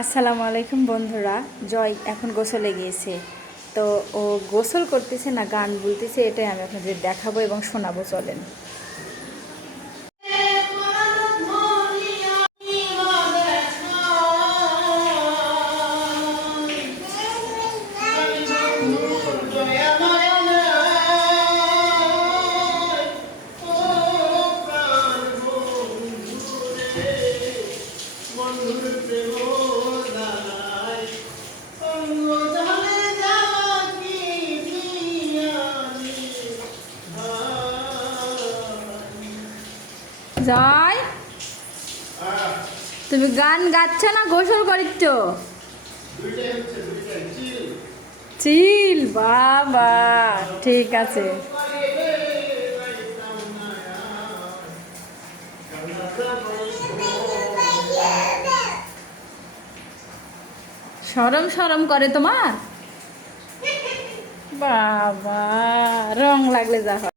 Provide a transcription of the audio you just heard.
আসসালামু আলাইকুম বন্ধুরা। জয় এখন গোসলে গিয়েছে, তো ও গোসল করতেছে না গান বলতেছে, এটাই আমি আপনাদের দেখাবো এবং শোনাবো। চলেন। জয়, তুমি গান গাচ্ছ না গোসল করিচ্ছ? চিল, বাবা ঠিক আছে। শরম শরম করে তোমার? বাবা, রং লাগলে যা হয়।